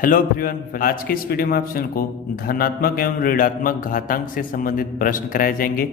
Hello everyone, आज के इस वीडियो में आप सभी को धनात्मक एवं ऋणात्मक घातांक से संबंधित प्रश्न कराए जाएंगे।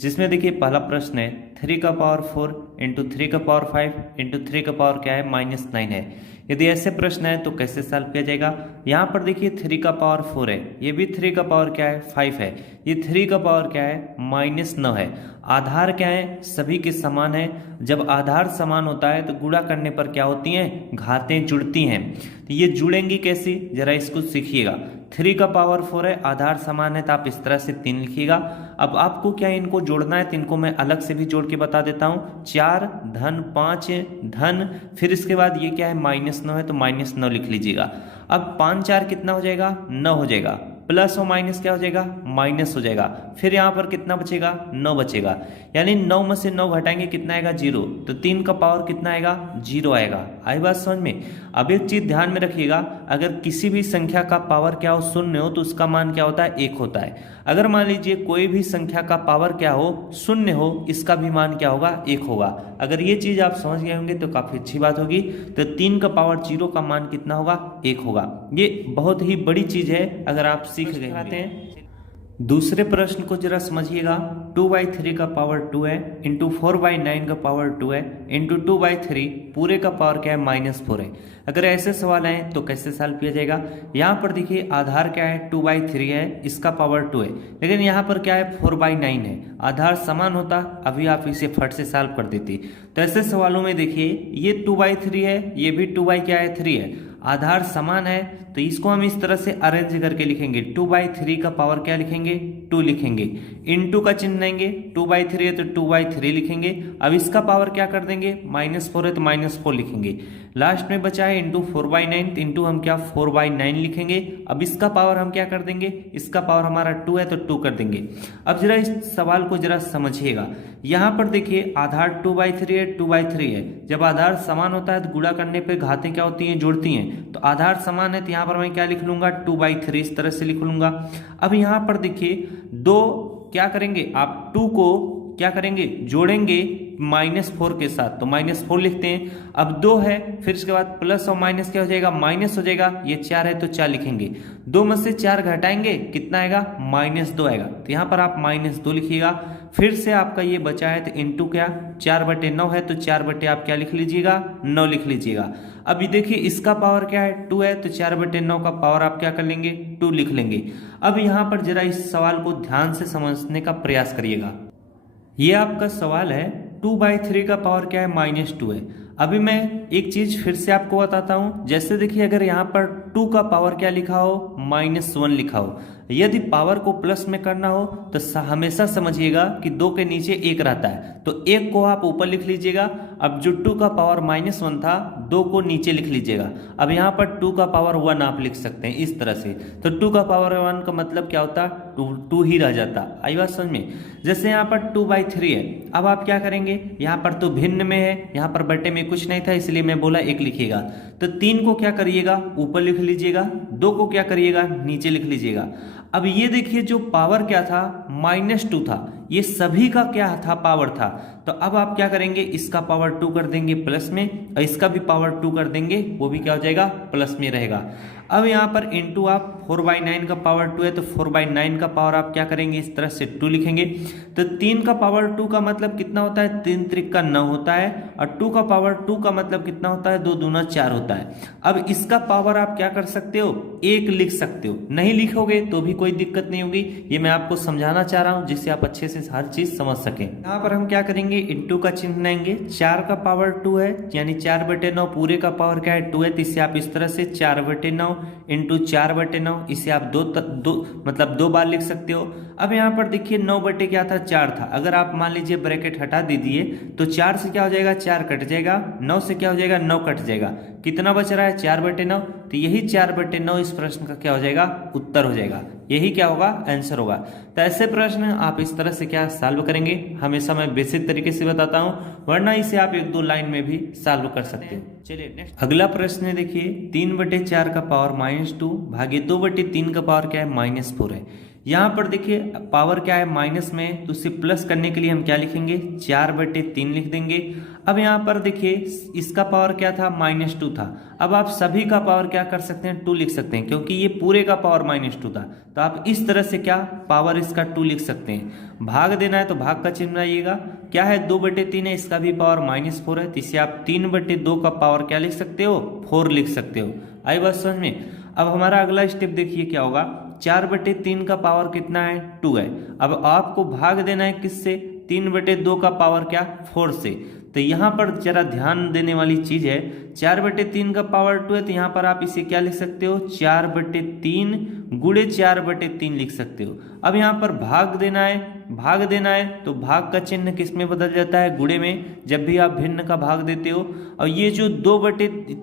जिसमें देखिए पहला प्रश्न है 3 का पावर 4 इंटू 3 का पावर 5 इंटू 3 का पावर क्या है -9 है। यदि ऐसे प्रश्न है तो कैसे सॉल्व किया जाएगा। यहाँ पर देखिए 3 का पावर 4 है, ये भी 3 का पावर क्या है 5 है, ये 3 का पावर क्या है -9 है। आधार क्या है, सभी के समान है। जब आधार समान होता है तो गुणा करने पर क्या होती हैं, घातें जुड़ती हैं। तो ये जुड़ेंगी कैसी, जरा इसको सीखिएगा। 3 का पावर 4 है, आधार समान है तो आप इस तरह से 3 लिखिएगा। अब आपको क्या इनको जोड़ना है तो इनको मैं अलग से भी जोड़ के बता देता हूँ। 4 धन 5 धन, फिर इसके बाद ये क्या है -9 है तो -9 लिख लीजिएगा। अब 5 4 कितना हो जाएगा, 9 हो जाएगा। प्लस और माइनस क्या हो जाएगा, माइनस हो जाएगा। फिर यहाँ पर कितना बचेगा, 9 बचेगा। यानी 9 में से 9 घटाएंगे कितना आएगा, 0। तो 3 का पावर कितना आएगा, 0 आएगा। आई बात समझ में। अब एक चीज ध्यान में रखिएगा, अगर किसी भी संख्या का पावर क्या हो, शून्य हो, तो उसका मान क्या होता है, 1 होता है। अगर मान लीजिए कोई भी संख्या का पावर क्या हो, शून्य हो, इसका भी मान क्या होगा, 1 होगा। अगर ये चीज आप समझ गए होंगे तो काफी अच्छी बात होगी। तो 3 का पावर 0 का मान कितना होगा, 1 होगा। ये बहुत ही बड़ी चीज है अगर आप सीख गए हैं। दूसरे प्रश्न को जरा समझिएगा। 2/3 का पावर 2 है इंटू 4/9 का पावर 2 है इंटू 2/3 पूरे का पावर क्या है, -4 है। अगर ऐसे सवाल आए तो कैसे सॉल्व किया जाएगा। यहाँ पर देखिए आधार क्या है, 2/3 है, इसका पावर 2 है, लेकिन यहाँ पर क्या है 4/9 है। आधार समान होता अभी आप इसे फट से सॉल्व कर देती। तो ऐसे सवालों में देखिए ये 2/3 है, ये भी 2/3 है, आधार समान है, तो इसको हम इस तरह से अरेंज करके लिखेंगे। 2/3 का पावर क्या लिखेंगे, 2 लिखेंगे। इनटू का चिन्ह लेंगे, 2/3 है तो 2/3 लिखेंगे। अब इसका पावर क्या कर देंगे, -4 है तो -4 लिखेंगे। लास्ट में बचा है इंटू 4/9, इंटू हम क्या 4/9 लिखेंगे। अब इसका पावर हम क्या कर देंगे, इसका पावर हमारा 2 है तो 2 कर देंगे। अब जरा इस सवाल को जरा समझिएगा। यहाँ पर देखिए आधार 2/3 है, 2/3 है। जब आधार समान होता है तो गुणा करने पे घातें क्या होती हैं, जुड़ती हैं। तो आधार समान है तो यहाँ पर मैं क्या लिख लूंगा, 2/3 इस तरह से लिख लूंगा। अब यहाँ पर देखिए दो क्या करेंगे, आप 2 को क्या करेंगे, जोड़ेंगे -4 के साथ, तो -4 लिखते हैं। अब 2 है, फिर इसके बाद प्लस और माइनस क्या हो जाएगा, माइनस हो जाएगा। ये 4 है तो 4 लिखेंगे। 2 में से 4 घटाएंगे कितना आएगा, -2 आएगा। तो यहाँ पर आप -2 लिखिएगा। फिर से आपका ये बचा है तो इंटू क्या 4/9 है तो 4 आप क्या लिख लीजिएगा, 9 लिख लीजिएगा। अभी देखिए इसका पावर क्या है, 2 है, तो 4/9 का पावर आप क्या कर लेंगे, 2 लिख लेंगे। अब यहाँ पर जरा इस सवाल को ध्यान से समझने का प्रयास करिएगा। ये आपका सवाल है 2/3 का पावर क्या है, -2 है। अभी मैं एक चीज फिर से आपको बताता हूं। जैसे देखिए अगर यहाँ पर 2 का पावर क्या लिखा हो, -1 लिखा हो, यदि पावर को प्लस में करना हो तो हमेशा समझिएगा कि 2 के नीचे 1 रहता है, तो 1 को आप ऊपर लिख लीजिएगा। अब जो 2 का पावर -1 था, 2 को नीचे लिख लीजिएगा। अब यहाँ पर 2 का पावर 1 आप लिख सकते हैं इस तरह से। तो 2 का पावर 1 का मतलब क्या होता, 2 ही रह जाता। आई बात समझ में। जैसे यहाँ पर 2/3 है, अब आप क्या करेंगे, यहाँ पर तो भिन्न में है, यहाँ पर बटे में कुछ नहीं था इसलिए मैं बोला 1 लिखिएगा। तो 3 को क्या करिएगा, ऊपर लिख लीजिएगा। 2 को क्या करिएगा, नीचे लिख लीजिएगा। अब ये देखिए जो पावर क्या था, -2 था, ये सभी का क्या था, पावर था। तो अब आप क्या करेंगे, इसका पावर 2 कर देंगे प्लस में, और इसका भी पावर 2 कर देंगे, वो भी क्या हो जाएगा, प्लस में रहेगा। अब यहाँ पर इंटू आप 4/9 का पावर 2 है तो 4/9 का पावर आप क्या करेंगे, इस तरह से 2 लिखेंगे। तो 3 का पावर 2 का मतलब कितना होता है, 3 त्रिक का 9 होता है, और 2 का पावर 2 का मतलब कितना होता है, 2 दूना 4 होता है। अब इसका पावर आप क्या कर सकते हो, 1 लिख सकते हो। नहीं लिखोगे तो भी कोई दिक्कत नहीं होगी, ये मैं आपको समझाना चाह रहा हूँ जिससे आप अच्छे से हर चीज समझ सकें। यहाँ पर हम क्या करेंगे, इंटू का चिन्ह लेंगे। 4 का पावर 2 है, यानी 4/9 पूरे का पावर क्या है, 2 है, तो इसे आप इस तरह से 4/9 इंटू 4/9, इसे आप दो बार लिख सकते हो। अब यहाँ पर देखिए 9 बटे क्या था, 4 था। अगर आप मान लीजिए ब्रैकेट हटा दीजिए तो 4 से क्या हो जाएगा, 4 कट जाएगा, 9 से क्या हो जाएगा, 9 कट जाएगा। कितना बच रहा है, 4/9। तो यही 4/9 इस प्रश्न का क्या हो जाएगा, उत्तर हो जाएगा। यही क्या होगा, आंसर होगा। तो ऐसे प्रश्न आप इस तरह से क्या सॉल्व करेंगे, हमेशा मैं बेसिक तरीके से बताता हूं, वरना इसे आप 1-2 लाइन में भी सॉल्व कर सकते हैं। चलिए नेक्स्ट अगला प्रश्न है। देखिए 3/4 का पावर -2 भागे 2/3 का पावर क्या है, -4 है। यहाँ पर देखिए पावर क्या है माइनस में है, तो उसे प्लस करने के लिए हम क्या लिखेंगे 4/3 लिख देंगे। अब यहाँ पर देखिए इसका पावर क्या था -2 था। अब आप सभी का पावर क्या कर सकते हैं 2 लिख सकते हैं, क्योंकि ये पूरे का पावर -2 था। तो आप इस तरह से क्या पावर इसका 2 लिख सकते हैं। भाग देना है तो भाग का चिन्ह बनाइएगा, क्या है 2/3 है, इसका भी पावर -4 है, तो इसे आप 3/2 का पावर क्या लिख सकते हो 4 लिख सकते हो। आई बात समझ में। अब हमारा अगला स्टेप देखिए क्या होगा, 4/3 का पावर कितना है 2 है। अब आपको भाग देना है किससे 3/2 का पावर क्या 4 से। तो यहाँ पर जरा ध्यान देने वाली चीज है, 4/3 का पावर 2 है, तो यहाँ पर आप इसे क्या लिख सकते हो 4/3 गुणे 4/3 लिख सकते हो। अब यहाँ पर भाग देना है तो भाग का चिन्ह किस में बदल जाता है गुणे में, जब भी आप भिन्न का भाग देते हो। और ये जो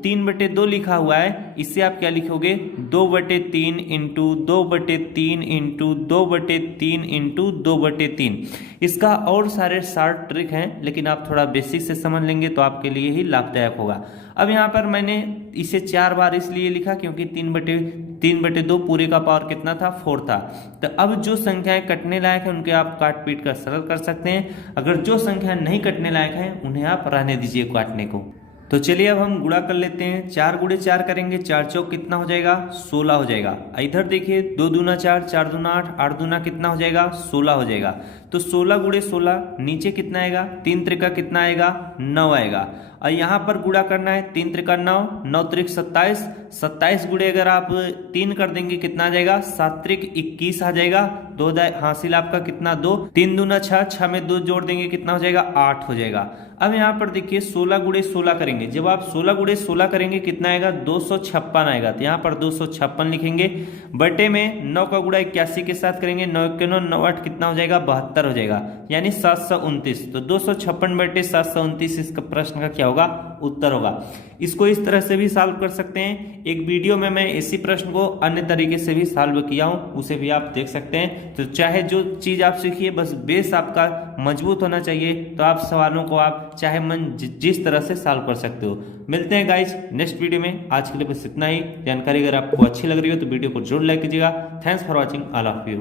3/2 लिखा हुआ है, इससे आप क्या लिखोगे 2/3 इंटू 2/3 इंटू 2/3 इंटू 2/3। इसका और सारे शार्ट ट्रिक हैं, लेकिन आप थोड़ा बेसिक से समझ लेंगे तो आपके लिए ही लाभदायक होगा। अब यहाँ पर मैंने इसे 4 बार इसलिए लिखा क्योंकि 3/2 पूरे का पावर कितना था 4 था। तो अब जो संख्याएं कटने लायक है उनके आप काट पीट कर सरल कर सकते हैं, अगर जो संख्या नहीं कटने लायक है उन्हें आप रहने दीजिए काटने को। तो चलिए अब हम गुणा कर लेते हैं, 4 गुणे 4 करेंगे, 4 चौक कितना हो जाएगा 16 हो जाएगा। इधर देखिए 2 दूना 4, 4 दूना 8, 8 दूना कितना हो जाएगा 16 हो जाएगा। तो 16 गुणे 16 नीचे कितना आएगा 3 त्रिका कितना आएगा 9 आएगा। और यहाँ पर गुणा करना है 3 त्रिका 9, 9 त्रिक 27, 27 गुणे अगर आप 3 कर देंगे कितना आ जाएगा 7 त्रिक 21 आ जाएगा। 2 हासिल आपका कितना 2, 3 दूना 6, 6 में 2 जोड़ देंगे कितना हो जाएगा 8 हो जाएगा। अब यहाँ पर देखिए 16 गुणे 16 करेंगे, जब आप 16 गुणे 16 करेंगे कितना आएगा 256 आएगा। तो यहाँ पर 256 लिखेंगे, बटे में 9 का गुणा 81 के साथ करेंगे, 9 1 9 9 8 कितना हो जाएगा 72 हो जाएगा, यानी 729। तो 256 बटे 729 इसका प्रश्न का क्या होगा उत्तर होगा। इसको इस तरह से भी सॉल्व कर सकते हैं, एक वीडियो में मैं इसी प्रश्न को अन्य तरीके से भी सॉल्व किया हूं, उसे भी आप देख सकते हैं। तो चाहे जो चीज आप सीखिए, बस बेस आपका मजबूत होना चाहिए, तो आप सवालों को आप चाहे मन जिस तरह से सॉल्व कर सकते हो। मिलते हैं गाइज नेक्स्ट वीडियो में, आज के लिए बस इतना ही। जानकारी अगर आपको अच्छी लग रही हो तो वीडियो को जरूर लाइक कीजिएगा। Thanks for watching, all of you.